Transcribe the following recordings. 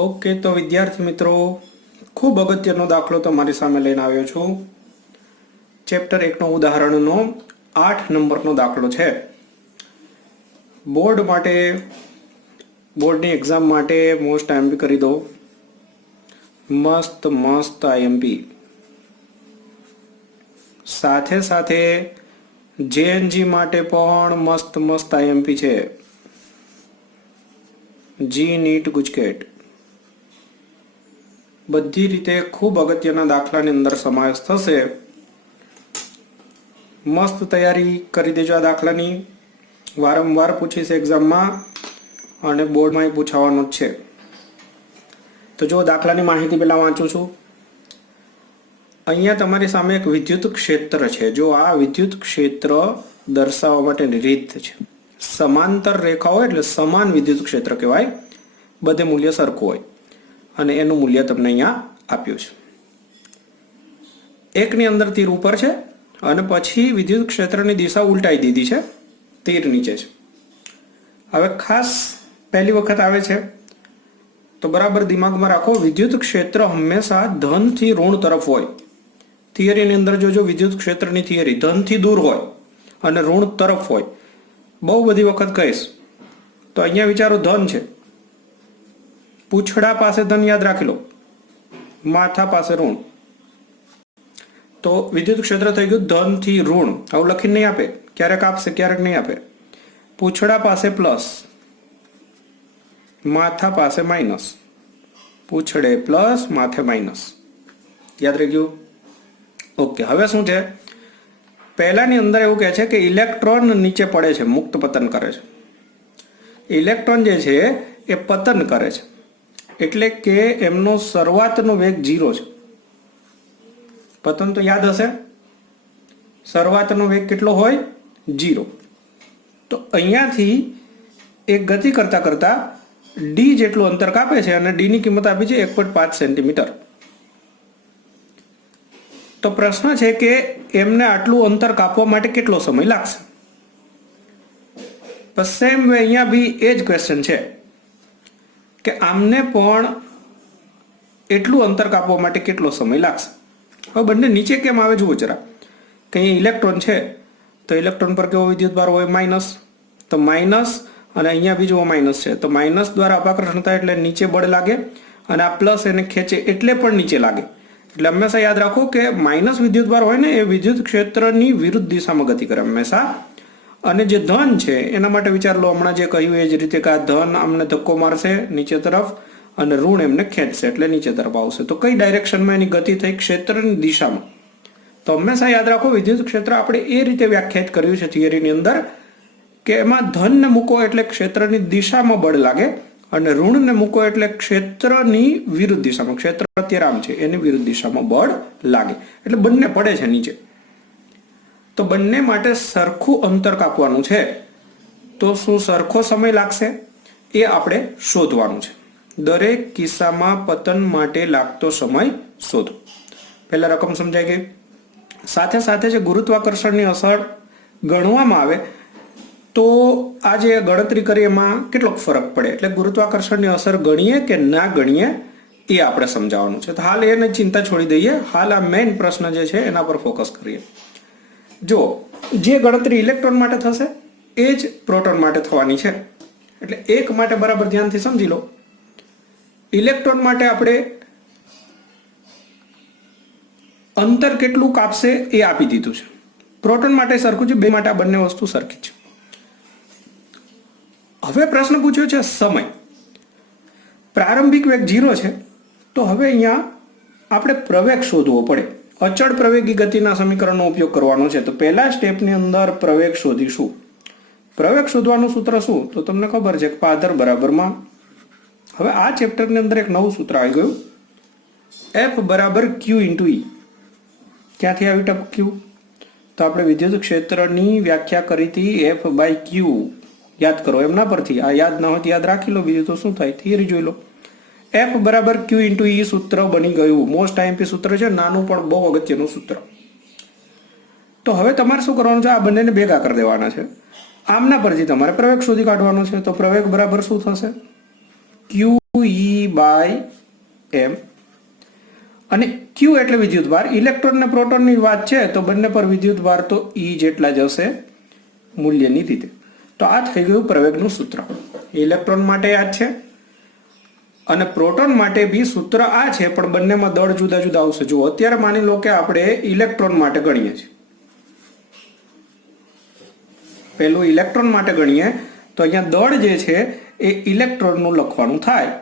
Okay, તો વિદ્યાર્થી મિત્રો, ખૂબ અગત્યનો દાખલો તમારી સામે લઈને આવ્યો છું. ચેપ્ટર 1નો ઉદાહરણનો 8 નંબરનો દાખલો છે. બોર્ડની એક્ઝામ માટે મોસ્ટ આઈએમપી કરી દો. મસ્ત આઈએમપી. સાથે સાથે જેએનજી માટે પણ મસ્ત આઈએમપી છે. જી નીટ ગુજકેટ બધી રીતે ખૂબ અગત્યના દાખલાની અંદર સમાવેશ થશે. મસ્ત તૈયારી કરી દેજો આ દાખલાની. વારંવાર પૂછીશ એક્ઝામમાં અને બોર્ડમાં પૂછાવાનું જ છે. તો જો દાખલાની માહિતી પહેલા વાંચું છું. અહીંયા તમારી સામે એક વિદ્યુત ક્ષેત્ર છે. જો આ વિદ્યુત ક્ષેત્ર દર્શાવવા માટેની રીત છે. સમાંતર રેખા હોય એટલે સમાન વિદ્યુત ક્ષેત્ર કહેવાય. બધે મૂલ્ય સરખું હોય અને એનું મૂલ્ય તમને અહીંયા આપ્યું છે. એકની અંદર તીર ઉપર છે અને પછી વિદ્યુત ક્ષેત્રની દિશા ઉલટાઈ દીધી છે. તીર નીચે છે. હવે ખાસ પહેલી વખત આવે છે તો બરાબર દિમાગમાં રાખો, વિદ્યુત ક્ષેત્ર હંમેશા ધનથી ઋણ તરફ હોય. થિયરીની અંદર જોજો, વિદ્યુત ક્ષેત્રની થિયરી ધનથી દૂર હોય અને ઋણ તરફ હોય. બહુ બધી વખત કહીશ. તો અહીંયા વિચારો, ધન છે, પૂંછડા પાસે ધન યાદ રાખી લો, માથા પાસે ઋણ. તો વિદ્યુત ક્ષેત્ર થઈ ગયું ધનથી ઋણ. આવું લખીને નહીં આપે, ક્યારેક આપશે ક્યારેક નહીં આપે. પૂંછડા પાસે પ્લસ, માથા પાસે માઇનસ. પૂંછડે પ્લસ, માથે માઇનસ. યાદ રહી ગયું? ઓકે. હવે શું છે, પહેલાની અંદર એવું કહે છે કે ઇલેક્ટ્રોન નીચે પડે છે, મુક્ત પતન કરે છે. ઇલેક્ટ્રોન જે છે એ પતન કરે છે, એટલે કે એમનો શરૂઆતનો વેગ 0 છે. પતન તો યાદ હશે, શરૂઆતનો વેગ કેટલો હોય? 0. તો અહીંયાથી એક ગતિ કરતા ડી જેટલું અંતર કાપે છે અને ડી ની કિંમત આપી છે 1.5 સેન્ટીમીટર. તો પ્રશ્ન છે કે એમને આટલું અંતર કાપવા માટે કેટલો સમય લાગશે? સેમ વે અહીંયા બી એ જ ક્વેશ્ચન છે કે આમને પણ એટલું અંતર કાપવા માટે કેટલો સમય લાગશે. હવે બંને નીચે કેમ આવે જુઓ જરા. કે અહીંયા ઇલેક્ટ્રોન છે તો ઇલેક્ટ્રોન પર કેવો વિદ્યુતભાર હોય? માઇનસ. તો માઇનસ અને અહીંયા બીજો માઇનસ છે, તો માઇનસ દ્વારા અપાકર્ષણ થાય એટલે નીચે બળ લાગે અને આ પ્લસ એને ખેંચે એટલે પણ નીચે લાગે. એટલે હંમેશા યાદ રાખો કે માઇનસ વિદ્યુતભાર હોય ને એ વિદ્યુત ક્ષેત્રની વિરુદ્ધ દિશામાં ગતિ કરે હંમેશા. અને જે ધન છે એના માટે વિચાર લો, હમણાં જે કહ્યું એ જ રીતે કે આ ધન અમને ધક્કો મારશે નીચે તરફ અને ઋણ એમને ખેંચશે એટલે નીચે તરફ આવશે. તો કઈ ડાયરેક્શનમાં એની ગતિ થઈ? ક્ષેત્રની દિશામાં. તો હંમેશા યાદ રાખો, વિદ્યુત ક્ષેત્ર આપણે એ રીતે વ્યાખ્યાયિત કર્યું છે થિયરીની અંદર કે એમાં ધનને મૂકો એટલે ક્ષેત્રની દિશામાં બળ લાગે અને ઋણને મૂકો એટલે ક્ષેત્રની વિરુદ્ધ દિશામાં, ક્ષેત્ર અત્યારે આમ છે એની વિરુદ્ધ દિશામાં બળ લાગે. એટલે બંને પડે છે નીચે. તો બંને માટે સરખું અંતર કાપવાનું છે. તો શું સરખો સમય લાગશે? એ આપણે શોધવાનું છે. દરેક કિસ્સામાં પતન માટે લાગતો સમય શોધો. પહેલા રકમ સમજાઈ ગઈ. સાથે સાથે જે ગુરુત્વાકર્ષણની અસર ગણવામાં આવે તો આ જે ગણતરી કરી એમાં કેટલોક ફરક પડે. એટલે ગુરુત્વાકર્ષણની અસર ગણીએ કે ના ગણીએ એ આપણે સમજાવવાનું છે. તો હાલ એને ચિંતા છોડી દઈએ. હાલ આ મેઇન પ્રશ્ન જે છે એના પર ફોકસ કરીએ. જો જે ગણતરી ઇલેક્ટ્રોન માટે થશે એ જ પ્રોટોન માટે થવાની છે. એટલે એક માટે બરાબર ધ્યાનથી સમજી લો. ઇલેક્ટ્રોન માટે આપણે અંતર કેટલું કાપશે એ આપી દીધું છે. પ્રોટોન માટે સરખું છે. બે માટે આ બંને વસ્તુ સરખી છે. હવે પ્રશ્ન પૂછ્યો છે સમય. પ્રારંભિક વેગ 0 છે. તો હવે અહીંયા આપણે પ્રવેગ શોધવો પડે. અચળ પ્રવેગી ગતિના સમીકરણનો ઉપયોગ કરવાનો છે. તો પહેલા સ્ટેપની અંદર પ્રવેગ શોધીશું. પ્રવેગ શોધવાનું સૂત્ર શું? તો તમને ખબર છે કે પાધર બરાબરમાં. હવે આ ચેપ્ટરની અંદર એક નવું સૂત્ર આવી ગયું, F બરાબર Q ઇન્ટુ E. ક્યાંથી આવી ટપ Q? તો આપણે વિદ્યુત ક્ષેત્રની વ્યાખ્યા કરી હતી F બાય Q. યાદ કરો એમના પરથી. આ યાદ ન હોય તો યાદ રાખી લો, બીજું તો શું થાય, થિયરી જોઈ લો. F બરાબર Q ઇન્ટુ E સૂત્ર બની ગયું. મોસ્ટ આઈએમપી સૂત્ર છે, નાનું પણ બહુ અગત્યનું સૂત્ર. તો હવે તમારે શું કરવાનું છે? આ બંનેને ભેગા કરી દેવાના છે. આમના પરથી તમારે પ્રવેગ શોધી કાઢવાનો છે. તો પ્રવેગ બરાબર શું થશે? Q E/m અને Q એટલે વિદ્યુતભાર. ઇલેક્ટ્રોન ને પ્રોટોનની વાત છે તો બંને પર વિદ્યુતભાર તો E જેટલા જ હશે મૂલ્યની રીતે. તો આ થઈ ગયું પ્રવેગનું સૂત્ર. ઇલેક્ટ્રોન માટે આ છે અને પ્રોટોન માટે બી સૂત્ર આ છે, પણ બંનેમાં દળ જુદા જુદા આવશે. જો અત્યારે માની લો કે આપણે ઇલેક્ટ્રોન માટે ગણીએ છીએ, પેલું ઇલેક્ટ્રોન માટે ગણીએ તો અહીંયા દળ જે છે એ ઇલેક્ટ્રોનનું લખવાનું થાય,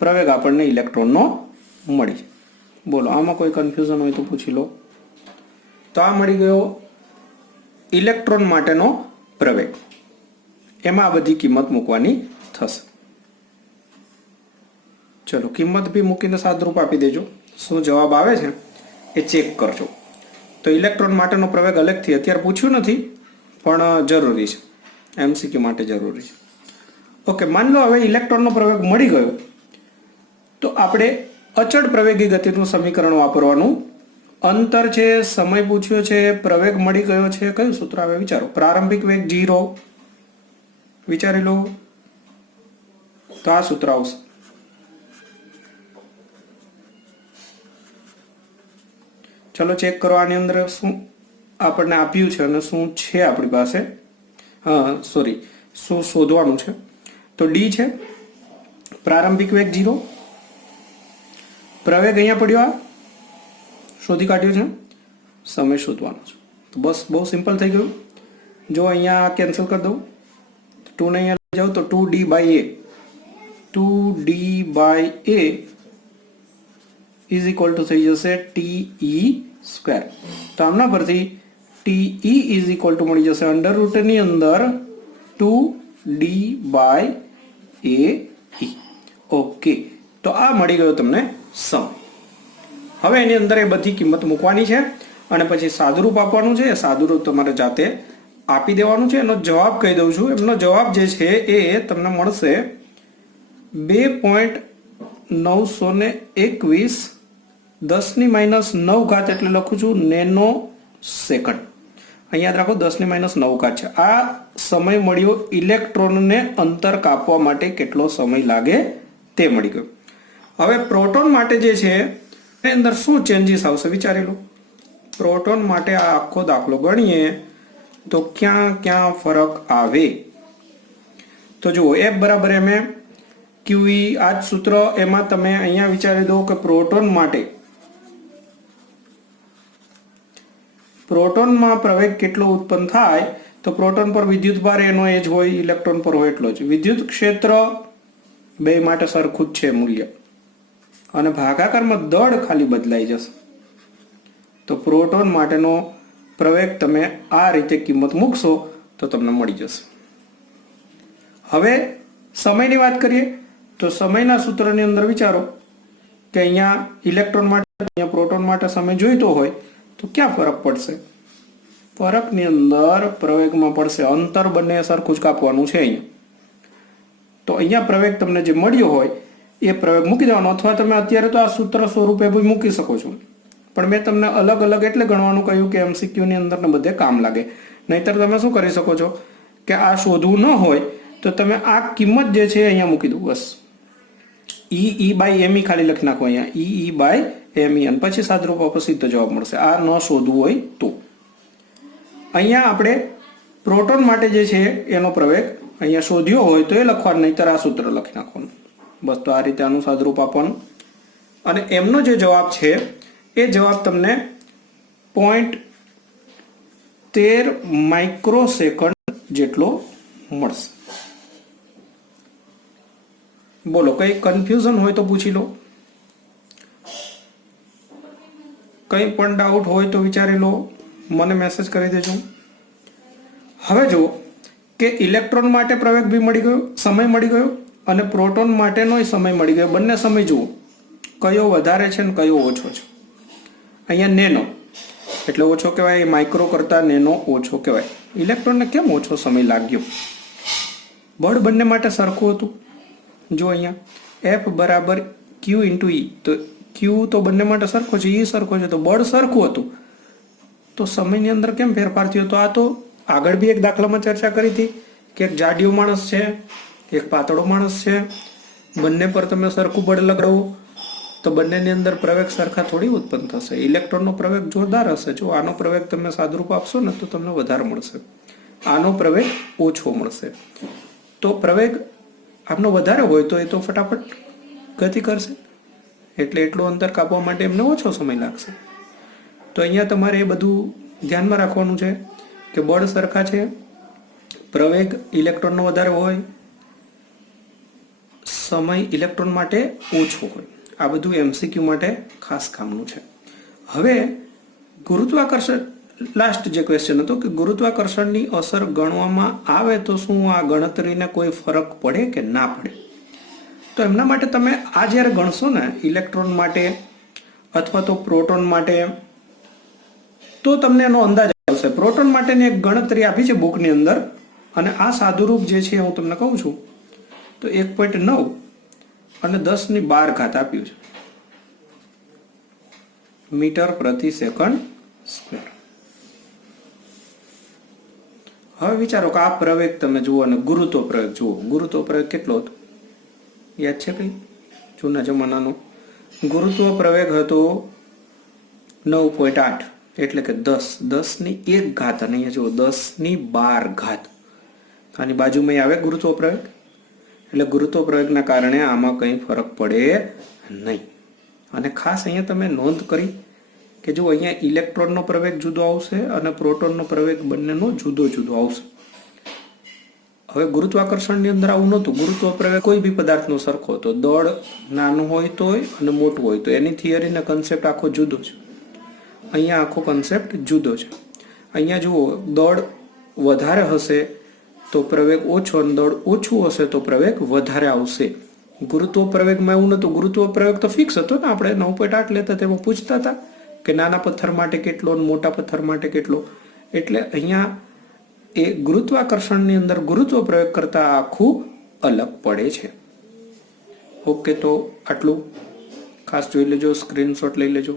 પ્રવેગ આપણને ઇલેક્ટ્રોનનો મળી. બોલો, આમાં કોઈ કન્ફ્યુઝન હોય તો પૂછી લો. તો આ મળી ગયો ઇલેક્ટ્રોન માટેનો પ્રવેગ. એમાં આ બધી કિંમત મૂકવાની થશે. ચલો, કિંમત બી મૂકીને સાદરૂપ આપી દેજો. શું જવાબ આવે છે એ ચેક કરજો. તો ઇલેક્ટ્રોન માટેનો પ્રવેગ અલગથી અત્યારે પૂછ્યું નથી, પણ જરૂરી છે, MCQ માટે જરૂરી છે. ઓકે, માન લો હવે ઇલેક્ટ્રોનનો પ્રવેગ મળી ગયો તો આપણે અચળ પ્રવેગી ગતિનું સમીકરણ વાપરવાનું. અંતર છે, સમય પૂછ્યો છે, પ્રવેગ મળી ગયો છે, કયું સૂત્ર આવે વિચારો. પ્રારંભિક વેગ 0, વિચારી લો. તો આ સૂત્ર આવશે. ચલો ચેક કરો આની અંદર શું આપણને આપ્યું છે અને શું છે આપણી પાસે. શું શોધવાનું છે. તો ડી છે, પ્રારંભિક વેગ 0, પ્રવેગ અહીંયા પડ્યો, આ શોધી કાઢ્યું છે, સમય શોધવાનો છે. તો બસ બહુ સિમ્પલ થઈ ગયું. જો અહીંયા કેન્સલ કરી દઉં, 2 ને અહીંયા લઈ જાઉં તો 2D/a ઇઝ ઇક્વલ ટુ થઈ જશે TE². તો આમના પરથી TE ઇઝ ઇક્વલ ટુ મળી જશે √ની અંદર 2D/a. ઓકે, તો આ મળી ગયો તમને સમય. હવે એની અંદર એ બધી કિંમત મૂકવાની છે અને પછી સાદુરૂપ આપવાનું છે. સાદુરૂપ તમારે જાતે આપી દેવાનું છે. એનો જવાબ કહી દઉં છું. એમનો જવાબ જે છે એ તમને મળશે 2.921 10⁻⁹ એટલે લખું છું નેનો સેકન્ડ. અહીંયા યાદ રાખો 10⁻⁹ છે. આ સમય મળ્યો ઇલેક્ટ્રોનને અંતર કાપવા માટે કેટલો સમય લાગે તે મળી ગયો. હવે પ્રોટોન માટે જે છે એની અંદર શું ચેન્જીસ આવશે વિચારી લો. પ્રોટોન માટે આ આખો દાખલો ગણીએ તો ક્યાં ક્યાં ફરક આવે. તો જુઓ, F = ma QE, આ જ સૂત્ર. એમાં તમે અહીંયા વિચારી દો કે પ્રોટોનમાં પ્રવેગ કેટલો ઉત્પન્ન થાય. તો પ્રોટોન પર વિદ્યુતભાર એનો એ જ હોય, ઇલેક્ટ્રોન પર હોય એટલો જ. વિદ્યુત ક્ષેત્ર બે માટે સરખું જ છે મૂલ્ય, અને ભાગાકારમાં દળ ખાલી બદલાઈ જશે. તો પ્રોટોન માટેનો પ્રવેગ તમે આ રીતે કિંમત મૂકશો તો તમને મળી જશે. હવે સમયની વાત કરીએ તો સમયના સૂત્રની અંદર વિચારો કે અહીંયા ઇલેક્ટ્રોન માટે, અહીંયા પ્રોટોન માટે સમય જોઈતો હોય તો ક્યાં ફરક પડશે. ફરકની અંદર પ્રવેગમાં પડશે. અંતર બંને સરખું જ કાપવાનું છે અહીંયા. તો અહીંયા પ્રવેગ તમને જે મળ્યો હોય એ પ્રવેગ મૂકી દેવાનો, અથવા તમે અત્યારે તો આ સૂત્ર સ્વરૂપે બી મૂકી શકો છો, પણ મેં તમને અલગ અલગ એટલે ગણવાનું કહ્યું કે MCQ ની અંદર ને બધે કામ લાગે. નહીતર તમે શું કરી શકો છો કે આ શોધવું ન હોય તો તમે આ કિંમત જે છે અહીંયા મૂકી દો. બસ E/me ખાલી લખી નાખો અહીંયા, E/me, અને પછી સાદરૂપ આપો, સીધો જવાબ મળશે. આ ન શોધવું હોય તો અહીંયા આપણે પ્રોટોન માટે જે છે એનો પ્રવેગ અહીંયા શોધ્યો હોય તો એ લખવાનું, નહીતર આ સૂત્ર લખી નાખવાનું. બસ, તો આ રીતે આનું સાદરૂપ આપવાનું. અને એમનો જે જવાબ છે એ જવાબ તમને 0.13 માઇક્રોસેકન્ડ જેટલો મળશે. બોલો, કઈ કન્ફ્યુઝન હોય તો પૂછી લો, કઈ પણ ડાઉટ હોય તો વિચારી લો, મને મેસેજ કરી દેજો. હવે જુઓ કે ઇલેક્ટ્રોન માટે પ્રવેગ બી મળી ગયો, સમય મળી ગયો, અને પ્રોટોન માટેનો સમય મળી ગયો. બંને સમય જુઓ કયો વધારે છે ને કયો ઓછો છે. અહીંયા નેનો એટલે ઓછો કહેવાય, માઇક્રો કરતાં નેનો ઓછો કહેવાય. ઇલેક્ટ્રોનને કેમ ઓછો સમય લાગ્યો? બળ બંને માટે સરખું હતું. જો અહીંયા F = Q × E, તો Q તો બંને માટે સરખો છે, E સરખો છે, તો બળ સરખું હતું. તો સમયની અંદર કેમ ફેરફાર થયો? તો આ તો આગળ બી એક દાખલામાં ચર્ચા કરી હતી કે એક જાડિયો માણસ છે, એક પાતળો માણસ છે, બંને પર તમે સરખું બળ લગાડો તો બંનેની અંદર પ્રવેગ સરખા થોડી ઉત્પન્ન થશે. ઇલેક્ટ્રોનનો પ્રવેગ જોરદાર હશે. જો આનો પ્રવેગ તમે સાદુરૂપ આપશો ને તો તમને વધારે મળશે, આનો પ્રવેગ ઓછો મળશે. તો પ્રવેગ આપનો વધારે હોય તો એ તો ફટાફટ ગતિ કરશે, એટલે એટલું અંતર કાપવા માટે એમને ઓછો સમય લાગશે. તો અહીંયા તમારે એ બધું ધ્યાનમાં રાખવાનું છે કે બળ સરખા છે, પ્રવેગ ઇલેક્ટ્રોનનો વધારે હોય, સમય ઇલેક્ટ્રોન માટે ઓછો હોય. આ બધું MCQ માટે ખાસ કામનું છે. હવે ગુરુત્વાકર્ષણ, લાસ્ટ જે ક્વેશ્ચન હતો કે ગુરુત્વાકર્ષણની અસર ગણવામાં આવે તો શું આ ગણતરીને કોઈ ફરક પડે કે ના પડે? તો એમના માટે તમે આ જ્યારે ગણશો ને ઇલેક્ટ્રોન માટે અથવા તો પ્રોટોન માટે, તો તમને એનો અંદાજ આવશે. પ્રોટોન માટેની એક ગણતરી આપી છે બુકની અંદર, અને આ સાદુરૂપ જે છે હું તમને કહું છું તો 1.9 અને 10^12 આપ્યું છે મીટર પ્રતિ સેકન્ડ સ્ક્વેર. હવે વિચારો કે આ પ્રવેગ તમે જુઓ અને ગુરુત્વ પ્રવેગ જુઓ. ગુરુત્વ પ્રવેગ કેટલો હતો યાદ છે કઈ? જૂના જમાનાનો ગુરુત્વ પ્રવેગ હતો 9.8, એટલે કે 10^1 અને અહીંયા જુઓ 10^12. આની બાજુમાં આવે ગુરુત્વ પ્રવેગ, એટલે ગુરુત્વ પ્રવેગના કારણે આમાં કંઈ ફરક પડે નહીં. અને ખાસ અહીંયા તમે નોંધ કરી કે જો અહીંયા ઇલેક્ટ્રોનનો પ્રવેગ જુદો આવશે અને પ્રોટોનનો પ્રવેગ બંનેનો જુદો જુદો આવશે. હવે ગુરુત્વાકર્ષણની અંદર આવું નહોતું. ગુરુત્વ પ્રવેગ કોઈ બી પદાર્થનો સરખો હતો, દળ નાનું હોય તોય અને મોટું હોય તો એની થિયરી ને કન્સેપ્ટ આખો જુદો છે. અહીંયા આખો કન્સેપ્ટ જુદો છે. અહીંયા જુઓ દળ વધારે હશે તો પ્રવેગ ઓછો, અને દળ ઓછું હશે તો પ્રવેગ વધારે આવશે. ગુરુત્વ પ્રવેગમાં એવું નહોતું. ગુરુત્વ પ્રવેગ તો ફિક્સ હતો ને, આપણે 9.8 લેતા તેમાં પૂછતા હતા કે નાના પથ્થર માટે કેટલો અને મોટા પથ્થર માટે કેટલો. એટલે અહીંયા એ ગુરુત્વાકર્ષણની અંદર ગુરુત્વ પ્રવેગ કરતા આખું અલગ પડે છે. ઓકે, તો આટલું ખાસ જોઈ લેજો, સ્ક્રીનશોટ લઈ લેજો.